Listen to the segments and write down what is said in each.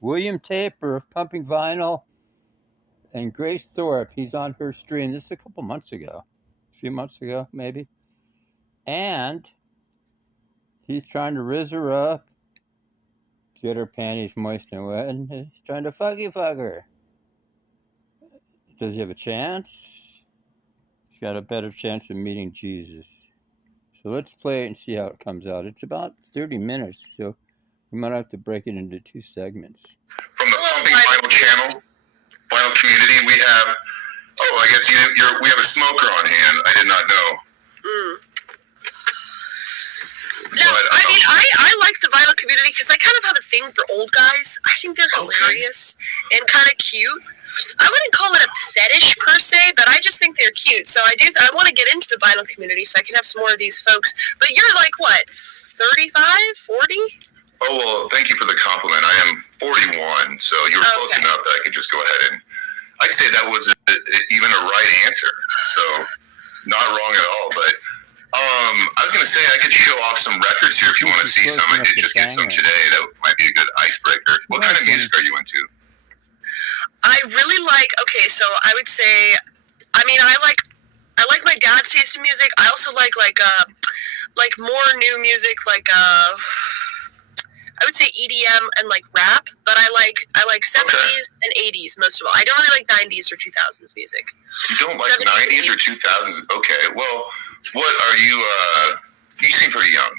William Taper of Pumping Vinyl and Grace Thorpe. He's on her stream. This is a couple months ago, a few months ago, maybe. And he's trying to rizz her up, get her panties moist and wet, and he's trying to fuck her. Does he have a chance? He's got a better chance of meeting Jesus. So let's play it and see how it comes out. It's about 30 minutes, so we might have to break it into 2 segments. From the Pumping Vinyl channel, Vinyl community, we have, I guess we have a smoker on hand. I did not know. No, I mean, I like the vinyl community because I kind of have a thing for old guys. I think they're hilarious and kind of cute. I wouldn't call it a fetish per se, but I just think they're cute. So I want to get into the vinyl community so I can have some more of these folks. But you're like, what, 35, 40? Oh, well, thank you for the compliment. I am 41, so you were close enough that I could just go ahead and I'd say that was even a right answer. So not wrong at all, but I was going to say I could show off some records here if you want to see some. I did just get some today. That might be a good icebreaker. What kind of music are you into? I really like, so I would say, I like my dad's taste in music. I also like more new music, I would say EDM and like rap, but I like 70s and 80s most of all. I don't really like 90s or 2000s music. You don't like 90s or 2000s? Okay, well, what are you, you seem pretty young.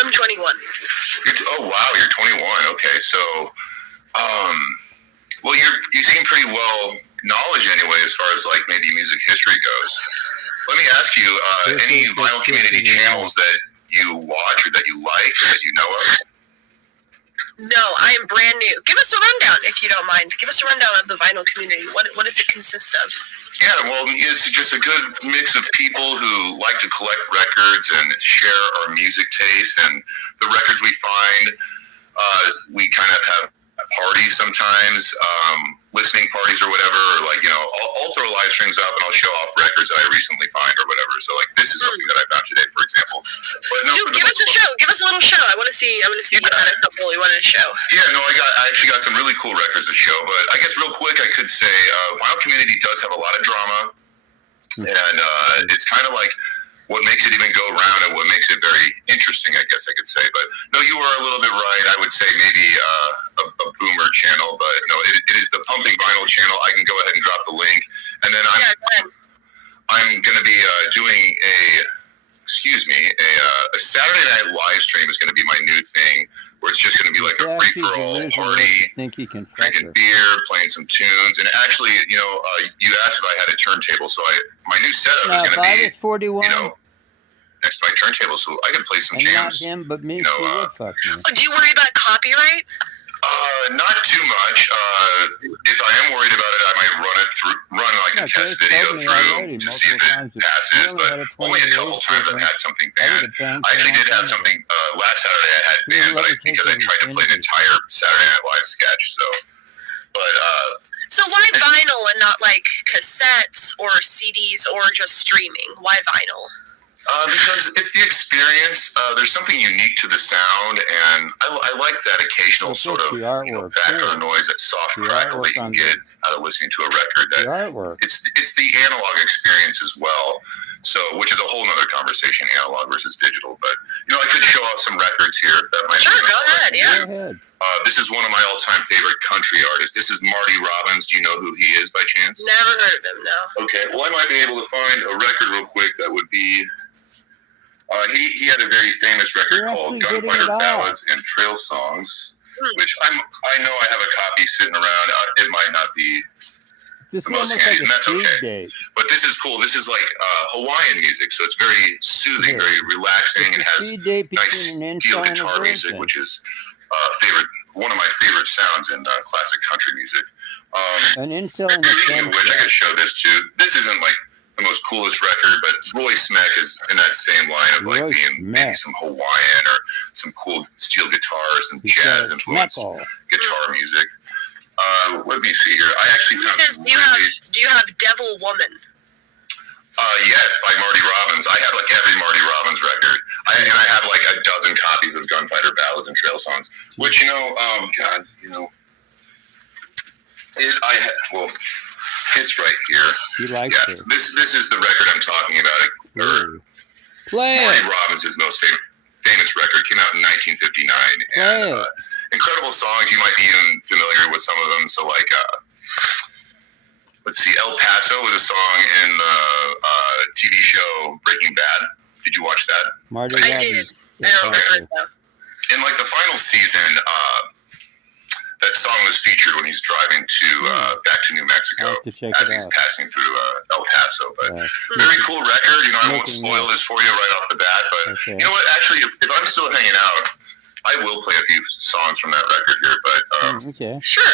I'm 21. Oh wow, you're 21, okay, so, well, you seem pretty well knowledge anyway as far as like maybe music history goes. Let me ask you, any vinyl community channels that you watch or that you like or that you know of? No, I am brand new. Give us a rundown, if you don't mind. Give us a rundown of the vinyl community. What does it consist of? Yeah, well, it's just a good mix of people who like to collect records and share our music taste. And the records we find, we kind of have parties sometimes, listening parties or whatever. Or like, I'll throw live streams up and I'll show off records that I recently find or whatever. So like, this is something that I found today, for example. But no, dude, give us a show. Give us a little show. I want to see. You had a couple you wanted to show. Yeah, no, I actually got some really cool records to show. But I guess real quick, I could say vinyl community does have a lot of drama, and it's kind of like what makes it even go around and what makes it very interesting, I guess I could say. But no, you are a little bit right. I would say maybe a boomer channel, but no, it is the Pumping Vinyl channel. I can go ahead and drop the link, and then I'm going to be doing a Saturday night live stream is going to be my new thing, where it's just going to be like a free-for-all party, drinking beer, playing some tunes, and actually, you asked if I had a turntable, so my new setup is going to be, 41. Next to my turntable, so I can play some jams. Not him, but me. Do you worry about copyright? Not too much. If I am worried about it, I might run like a test video through to see if it passes. But only a couple times I've had something banned. I actually did have something last Saturday I had banned, but because I tried to play an entire Saturday Night Live sketch. So why vinyl and not like cassettes or CDs or just streaming? Why vinyl? Because it's the experience. There's something unique to the sound, and I like that occasional sort of background noise, that soft crackle that you can get out of listening to a record. It's the analog experience as well. So, which is a whole other conversation, analog versus digital. But I could show off some records here. That might go ahead. Yeah. This is one of my all-time favorite country artists. This is Marty Robbins. Do you know who he is by chance? Never heard of him. No. Okay. Well, I might be able to find a record real quick that would be. He had a very famous record called Gunfighter Ballads and Trail Songs, which I know I have a copy sitting around. It might not be the most handy, and that's okay. But this is cool. This is like Hawaiian music, so it's very soothing, very relaxing. It has nice steel guitar music, which is one of my favorite sounds in classic country music. Speaking of which, I could show this too. This isn't like the most coolest record, but Roy Smeck is in that same line of like being maybe some Hawaiian or some cool steel guitars and jazz influence guitar music. Let me see here. I actually found. Do you have Devil Woman? Yes, by Marty Robbins. I have like every Marty Robbins record. And I have like a dozen copies of Gunfighter Ballads and Trail Songs, which, it's right here. You like it. This is the record I'm talking about. Play it. Marty Robbins' most famous record came out in 1959. And incredible songs. You might be even familiar with some of them. So, like, let's see, El Paso was a song in the TV show Breaking Bad. Did you watch that? Marty I did. I don't remember. In, like, the final season, that song was featured when he's driving to back to New Mexico as he's passing through El Paso. But very cool record. I won't spoil this for you right off the bat. But you know what? Actually, if I'm still hanging out, I will play a few songs from that record here. But sure.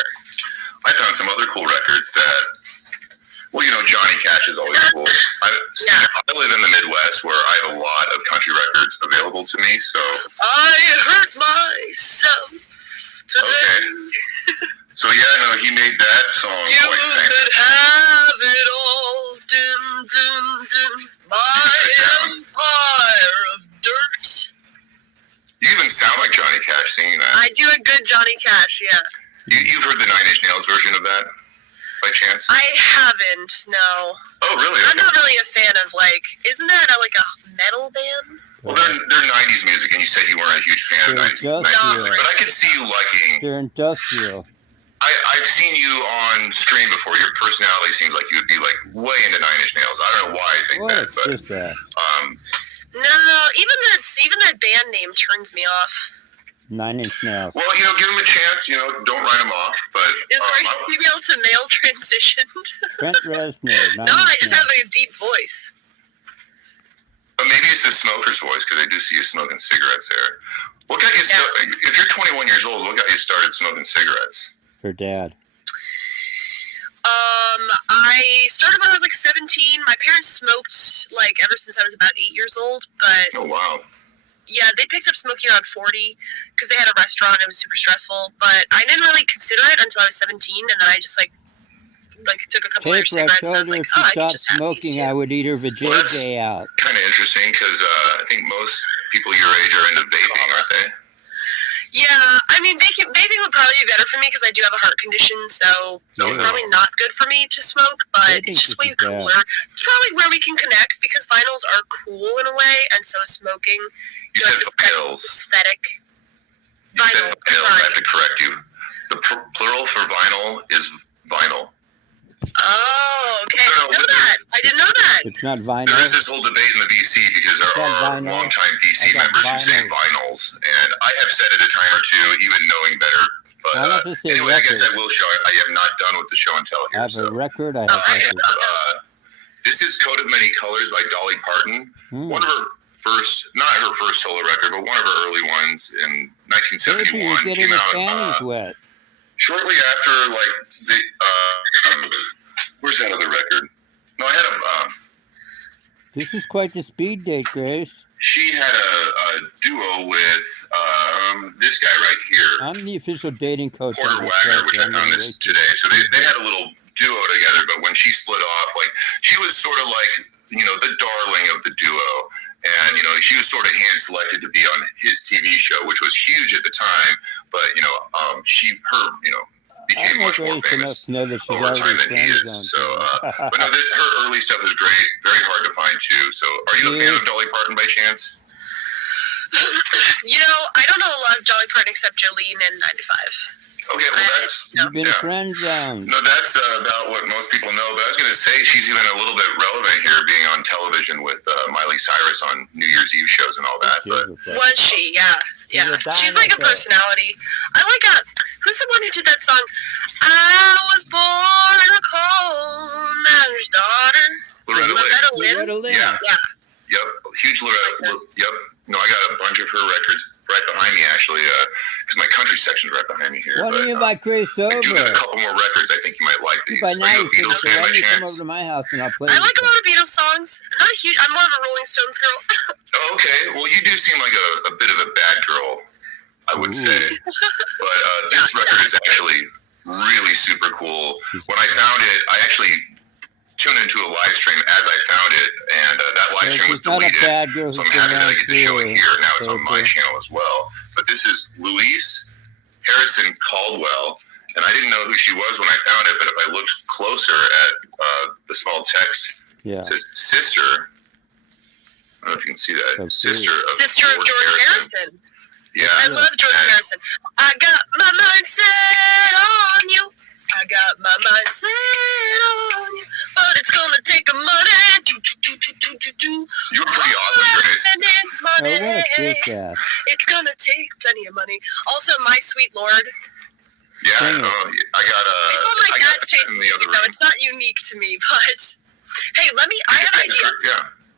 I found some other cool records that. Well, Johnny Cash is always cool. I live in the Midwest where I have a lot of country records available to me. So I hurt myself. Okay. So he made that song. You could have it all, dun, dun, dun, my empire of dirt. You even sound like Johnny Cash singing that. I do a good Johnny Cash, yeah. You've heard the 9 Inch Nails version of that, by chance? I haven't, no. Oh, really? I'm not really a fan of, isn't that like a metal band? Well, they're 90s music, and you said you weren't a huge fan of 90s music, but I could see you liking... They're industrial. I've seen you on stream before. Your personality seems like you would be, way into 9 Inch Nails. I don't know why I think that, but... Just that. No, even that band name turns me off. 9 Inch Nails. Well, give them a chance. Don't write them off, but... Is Grace female to male transitioned? Trent Reznor. No, I just have a deep voice. But maybe it's the smoker's voice, because I do see you smoking cigarettes there. What got you if you're 21 years old, what got you started smoking cigarettes? Her dad. I started when I was 17. My parents smoked ever since I was about 8 years old, but... Oh, wow. Yeah, they picked up smoking around 40 because they had a restaurant. It was super stressful, but I didn't really consider it until I was 17, and then I just took a couple of cigarettes, and I was like, I could just have these too. I would eat her vajayjay out. Kind of interesting because I think most people your age are into vaping, aren't they? Yeah, I mean, vaping would probably be better for me because I do have a heart condition, so it's probably not good for me to smoke, but it's just way cooler. It's probably where we can connect because vinyls are cool in a way, and so is smoking. You said vinyls. Aesthetic. You said vinyls. I have to correct you. The plural for vinyl is vinyl. Oh, okay. I didn't know that. It's not vinyl. There is this whole debate in the VC because there are longtime VC members who say vinyls, and I have said it a time or two, even knowing better. But anyway, I guess I will show it. I am not done with the show and tell here. I have a record. This is Coat of Many Colors by Dolly Parton. One of her first, not her first solo record, but one of her early ones in 1971. Came out shortly after, where's that other record? No, I had This is quite the speed date, Grace. She had a duo with this guy right here. I'm the official dating coach. Porter Wagner, which I found this today. So they had a little duo together, but when she split off, she was sort of the darling of the duo. And, she was sort of hand-selected to be on his TV show, which was huge at the time. But, became much more famous over time than he is. So, but no, her early stuff is great. Very hard to find, too. So, are you a fan of Dolly Parton by chance? I don't know a lot of Dolly Parton except Jolene and 95. Okay, well, that's... You've been friend zoned. No, that's about what most people know. But I was going to say she's even a little bit relevant here, being on television with Miley Cyrus on New Year's Eve shows and all that. But was she? Yeah. Yeah. She's like a personality. I like who's the one who did that song? I was born a coal miner's daughter. Loretta Lynn. Yeah. Yep. Huge Loretta. Yep. No, I got a bunch of her records right behind me, actually, because my country section's right behind me here. What do you like, Grace? I do got a couple more records. I think you might like these. By now, you Beatles fan by chance? Come over to my house and I'll play. I like a lot of Beatles songs. I'm more of a Rolling Stones girl. Oh, okay. Well, you do seem like a bit of a bad girl, I would say. But this record is actually really super cool. When I found it, I actually tuned into a live stream as I found it, and that live stream was deleted it. Bad girl So I'm happy that I get to show it here. Now it's on my channel as well. But this is Louise Harrison Caldwell. And I didn't know who she was when I found it, but if I looked closer at the small text, it says sister. I don't know if you can see that. Sister of George Harrison. Yeah. I love George Harrison. I got my mind set on you. I got my mind set on you. But it's gonna take a money. You're pretty awesome, Grace. It's gonna take plenty of money. Also, My Sweet Lord. Yeah, I know. I got my dad's taste in music, though. It's not unique to me, but hey, I have an idea.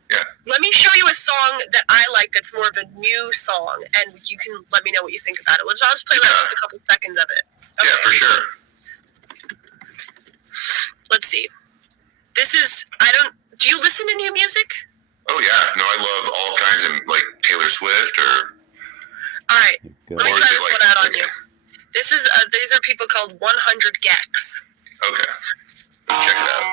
Yeah. Let me show you a song that I like that's more of a new song, and you can let me know what you think about it. I'll just play a couple seconds of it. Okay. Yeah, for sure. Let's see. This is, do you listen to new music? Oh, yeah. No, I love all kinds of, like, Taylor Swift or... All right. Let me try this one out on you. These are people called 100 Gex. Okay. Let's check it out.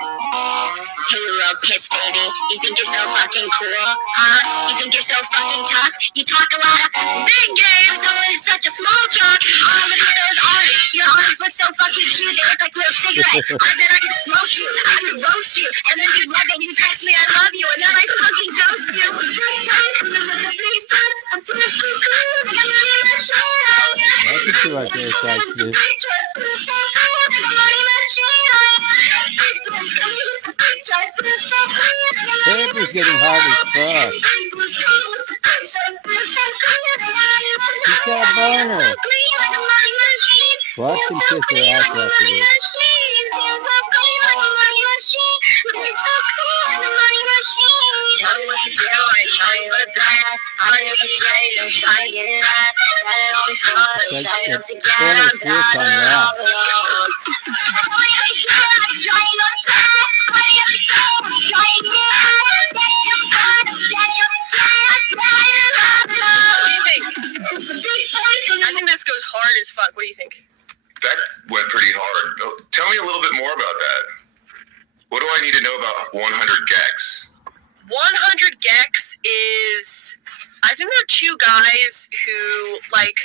Hey, you little piss baby. You think you're so fucking cool? Huh? You think you're so fucking tough? You talk a lot of big games, so it's such a small talk. Oh, look at those arms. Your arms look so fucking cute. They look like little cigarettes. I bet I could smoke you. I could roast you. And then you'd love it. You text me, I love you. And then I fucking ghost you. Paper's getting hard as fuck. She's got a boner. Watch him kiss her ass after this. Tell me what you do, I tell you what that. I know the day, don't try to get that. That all fun, set up to get out. I think this goes hard as fuck. What do you think? That went pretty hard. Tell me a little bit more about that. What do I need to know about 100 Gex? 100 Gex is, I think there are two guys who, like,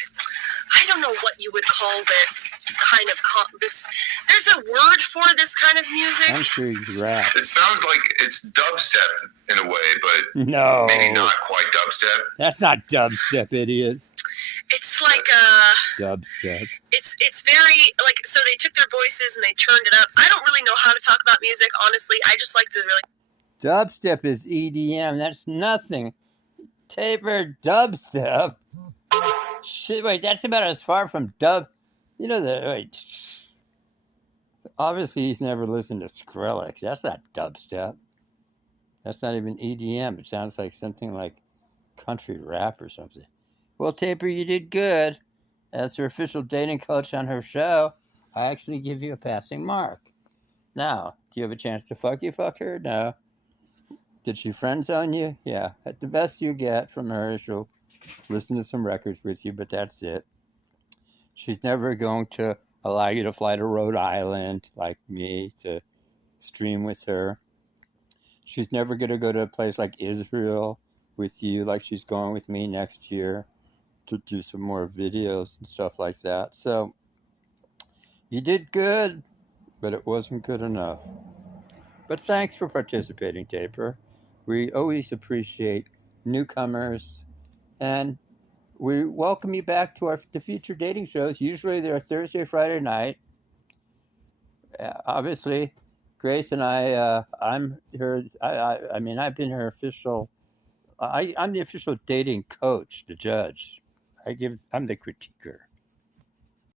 I don't know what you would call this kind of, there's a word for this kind of music. I'm sure you rap. It sounds like it's dubstep in a way, but no, maybe not quite dubstep. That's not dubstep, idiot. It's like dubstep. It's very, like, so they took their voices and they turned it up. I don't really know how to talk about music, honestly. I just like the really... Dubstep is EDM. That's nothing. Taper dubstep. Shit, wait, that's about as far from dub... You know, wait. Obviously, he's never listened to Skrillex. That's not dubstep. That's not even EDM. It sounds like something like country rap or something. Well, Taper, you did good. As her official dating coach on her show, I actually give you a passing mark. Now, do you have a chance to fuck her? No. Did she friend zone you? Yeah. At the best you get from her, she'll listen to some records with you, but that's it. She's never going to allow you to fly to Rhode Island, like me, to stream with her. She's never going to go to a place like Israel with you, like she's going with me next year to do some more videos and stuff like that. So you did good, but it wasn't good enough. But thanks for participating, Taper. We always appreciate newcomers, and we welcome you back to the future dating shows. Usually they're Thursday, Friday night. Obviously, Grace and I'm her. I mean, I've been her official. I'm the official dating coach, the judge. I'm the critiquer.